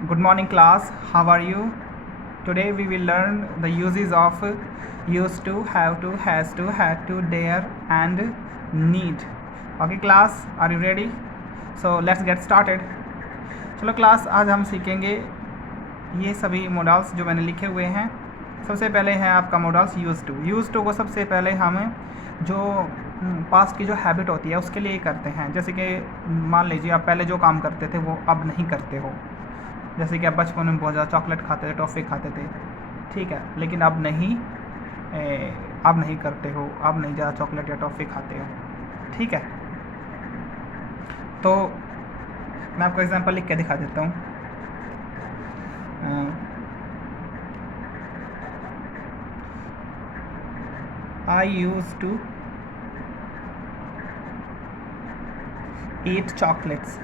Good morning class, how are you? Today we will learn the uses of used to, have to, has to, had to, dare and need. Okay class, are you ready? So let's get started. चलो class, आज हम सीखेंगे ये सभी models जो मैंने लिखे हुए हैं। सबसे पहले है आपका मॉडल्स यूज़ टू को सबसे पहले हम जो पास्ट की जो हैबिट होती है उसके लिए करते हैं। जैसे कि मान लीजिए आप पहले जो काम करते थे वो अब नहीं करते हो। जैसे कि आप बचपन में बहुत ज़्यादा चॉकलेट खाते थे, टॉफ़ी खाते थे, ठीक है, लेकिन अब नहीं करते हो, अब नहीं ज़्यादा चॉकलेट या टॉफ़ी खाते हो, ठीक है। तो मैं आपको एग्जांपल लिख के दिखा देता हूँ। I use to eat chocolates.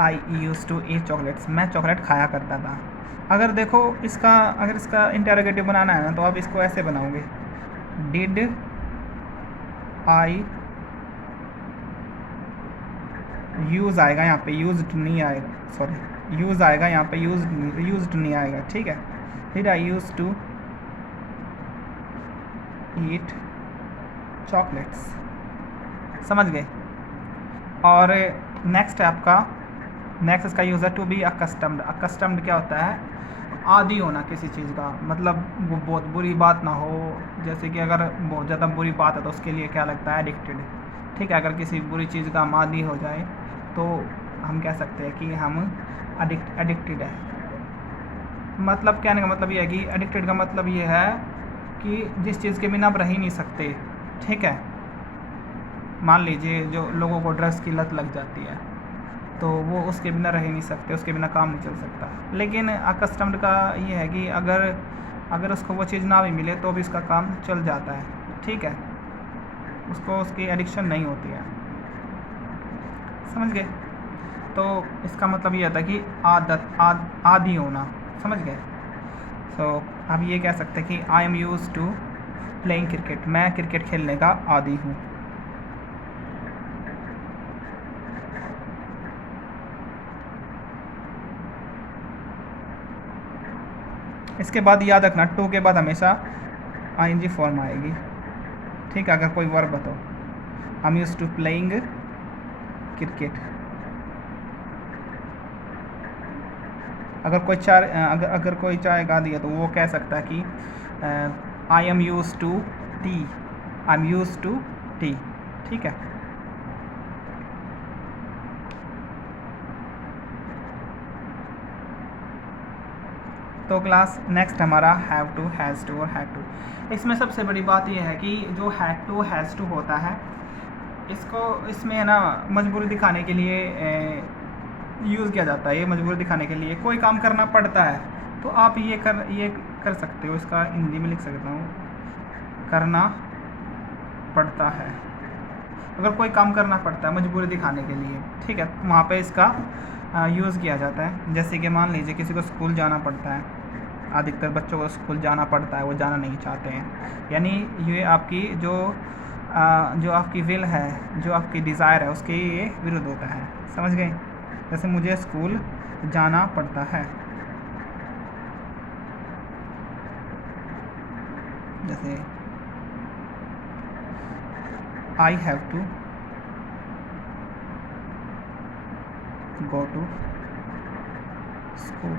I use to eat chocolates, मैं चॉकलेट खाया करता था। अगर देखो अगर इसका इंटेरोगेटिव बनाना है ना, तो आप इसको ऐसे बनाओगे, डिड आई यूज़ आएगा यहाँ पे, यूज्ड नहीं आएगा, सॉरी यूज़ आएगा यहाँ पे, यूज्ड नहीं आएगा, ठीक है। Did I use to eat chocolates, समझ गए। और नेक्स्ट है आपका, नेक्स्ट इसका यूज़ है टू बी अकस्टम्ड। अकस्टम्ड क्या होता है? आदी होना किसी चीज़ का, मतलब वो बहुत बुरी बात ना हो। जैसे कि अगर बहुत ज़्यादा बुरी बात है तो उसके लिए क्या लगता है? एडिक्टेड, ठीक है। अगर किसी बुरी चीज़ का हम आदी हो जाए तो हम कह सकते हैं कि हम एडिक्टेड है। मतलब कहने का मतलब ये है कि एडिक्टेड का मतलब ये है कि जिस चीज़ के बिना आप रह ही नहीं सकते, ठीक है। मान लीजिए जो लोगों को ड्रग्स की लत लग जाती है तो वो उसके बिना रह ही नहीं सकते, उसके बिना काम नहीं चल सकता। लेकिन अकस्टम्ड का ये है कि अगर उसको वो चीज़ ना भी मिले तो भी उसका काम चल जाता है, ठीक है, उसको उसकी एडिक्शन नहीं होती है, समझ गए। तो इसका मतलब ये होता है कि आदी होना, समझ गए। सो आप ये कह सकते हैं कि I am use to playing cricket, मैं क्रिकेट खेलने का आदी हूँ। इसके बाद याद रखना, टू के बाद हमेशा आईएनजी फॉर्म आएगी, ठीक है। अगर कोई वर्ब तो I am used to playing cricket. अगर कोई चाय गा दिया तो वो कह सकता है कि I am used to tea, I am used to tea, ठीक है। तो क्लास नेक्स्ट हमारा हैव टू, हैज़ टू और हैड टू। इसमें सबसे बड़ी बात यह है कि जो हैड टू, हैज़ टू होता है, इसमें है ना मजबूरी दिखाने के लिए यूज़ किया जाता है। ये मजबूरी दिखाने के लिए कोई काम करना पड़ता है तो आप ये कर सकते हो। इसका हिंदी में लिख सकता हूँ, करना पड़ता है। अगर कोई काम करना पड़ता है मजबूरी दिखाने के लिए, ठीक है, वहाँ पे इसका यूज़ किया जाता है। जैसे कि मान लीजिए किसी को स्कूल जाना पड़ता है, अधिकतर बच्चों को स्कूल जाना पड़ता है, वो जाना नहीं चाहते हैं, यानी ये आपकी जो आपकी विल है, जो आपकी डिज़ायर है, उसके ये विरुद्ध होता है, समझ गए। जैसे मुझे स्कूल जाना पड़ता है, जैसे I have to go to school,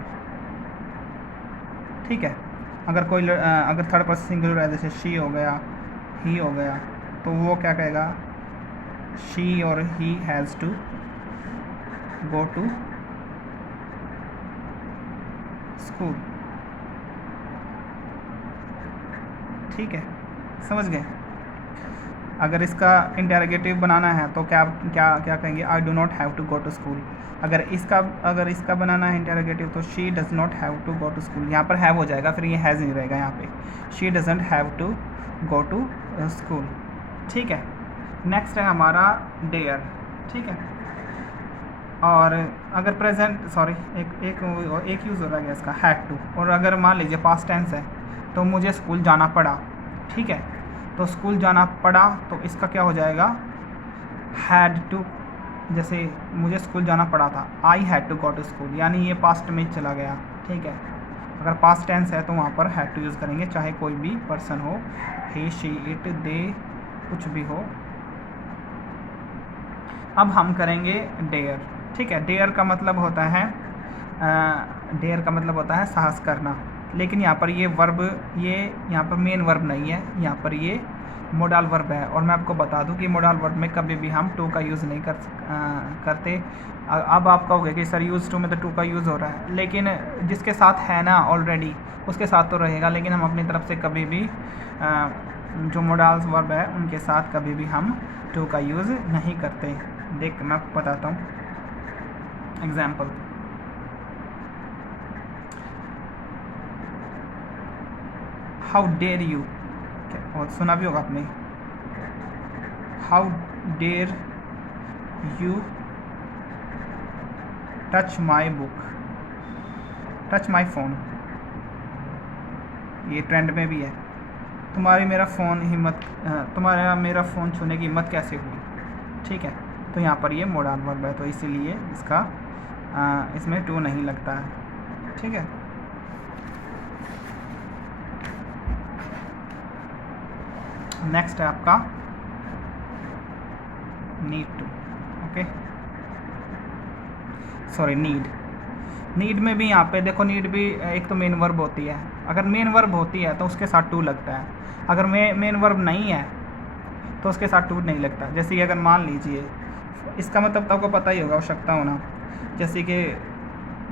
ठीक है। अगर थर्ड पर्सन सिंगुलर है, जैसे शी हो गया, ही हो गया, तो वो क्या कहेगा? शी और he has to go to school, ठीक है, समझ गए। अगर इसका इंटेरोगेटिव बनाना है तो क्या क्या क्या कहेंगे? I do not have to go to school. अगर इसका बनाना है इंटेरोगेटिव तो she does not have to go to school. यहाँ पर हैव हो जाएगा, फिर ये हैज़ नहीं रहेगा यहाँ पे। She doesn't have to go to school, ठीक है। नेक्स्ट है हमारा डेयर, ठीक है। और अगर प्रेजेंट, सॉरी एक यूज़ हो रहा है इसका, हैड टू। और अगर मान लीजिए पास्ट टेंस है तो मुझे स्कूल जाना पड़ा, ठीक है। तो स्कूल जाना पड़ा, तो इसका क्या हो जाएगा, हैड टू। जैसे मुझे स्कूल जाना पड़ा था, I had to go to school, यानी ये पास्ट में चला गया, ठीक है। अगर पास्ट टेंस है तो वहाँ पर हैड टू यूज़ करेंगे, चाहे कोई भी पर्सन हो, ही शी इट दे, कुछ भी हो। अब हम करेंगे डेयर, ठीक है। डेयर का मतलब होता है साहस करना, लेकिन यहाँ पर ये वर्ब, ये यहाँ पर मेन वर्ब नहीं है, यहाँ पर ये मोडाल वर्ब है। और मैं आपको बता दूं कि मोडाल वर्ब में कभी भी हम टू का यूज़ नहीं करते। अब आप कहोगे कि सर यूज़ टू में तो टू का यूज़ हो रहा है, लेकिन जिसके साथ है ना ऑलरेडी उसके साथ तो रहेगा, लेकिन हम अपनी तरफ से कभी भी जो मोडाल्स वर्ब है उनके साथ कभी भी हम टू का यूज़ नहीं करते। देख मैं आपको बताता हूँ एग्जाम्पल। हाउ डेयर यू, और सुना भी होगा आपने, how dare you touch my book, touch my phone, ये ट्रेंड में भी है। तुम्हारा मेरा फ़ोन छूने की हिम्मत कैसे हुई, ठीक है। तो यहाँ पर ये मोडाल वर्ब है, तो इसीलिए इसका इसमें टू नहीं लगता है, ठीक है। नेक्स्ट है आपका need to, okay, sorry need में भी यहाँ पे देखो, नीड भी एक तो मेन वर्ब होती है। अगर मेन वर्ब होती है तो उसके साथ टू लगता है, अगर मेन वर्ब नहीं है तो उसके साथ टू नहीं लगता। जैसे कि अगर मान लीजिए, इसका मतलब तो आपको पता ही होगा, आवश्यकता होना, जैसे कि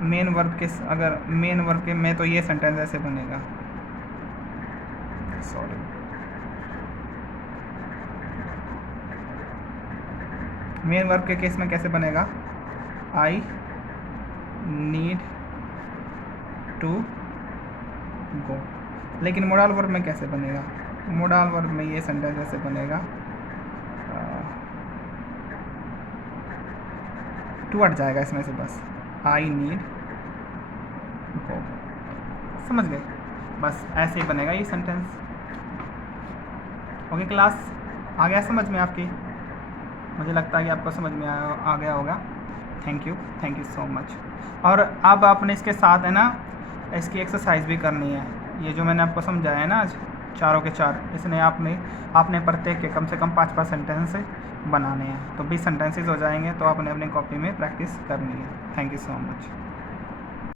मेन वर्ब के, अगर मेन वर्ब के में, तो ये सेंटेंस ऐसे बनेगा, सॉरी, मेन वर्ब के केस में कैसे बनेगा, आई नीड टू गो। लेकिन मोडाल वर्ब में कैसे बनेगा, मोडाल वर्ब में ये सेंटेंस ऐसे बनेगा, टू हट जाएगा इसमें से, बस आई नीड गो, समझ गए, बस ऐसे ही बनेगा ये सेंटेंस। ओके क्लास, आ गया समझ में आपकी? मुझे लगता है कि आपको समझ में आ गया होगा। Thank you so much. और अब आपने इसके साथ है ना, इसकी एक्सरसाइज भी करनी है। ये जो मैंने आपको समझाया है ना आज, चारों के चार, इसने आपने प्रत्येक के कम से कम 5 सेंटेंस बनाने हैं, तो 20 सेंटेंसेस हो जाएंगे, तो आपने अपनी कॉपी में प्रैक्टिस करनी है। Thank you so much.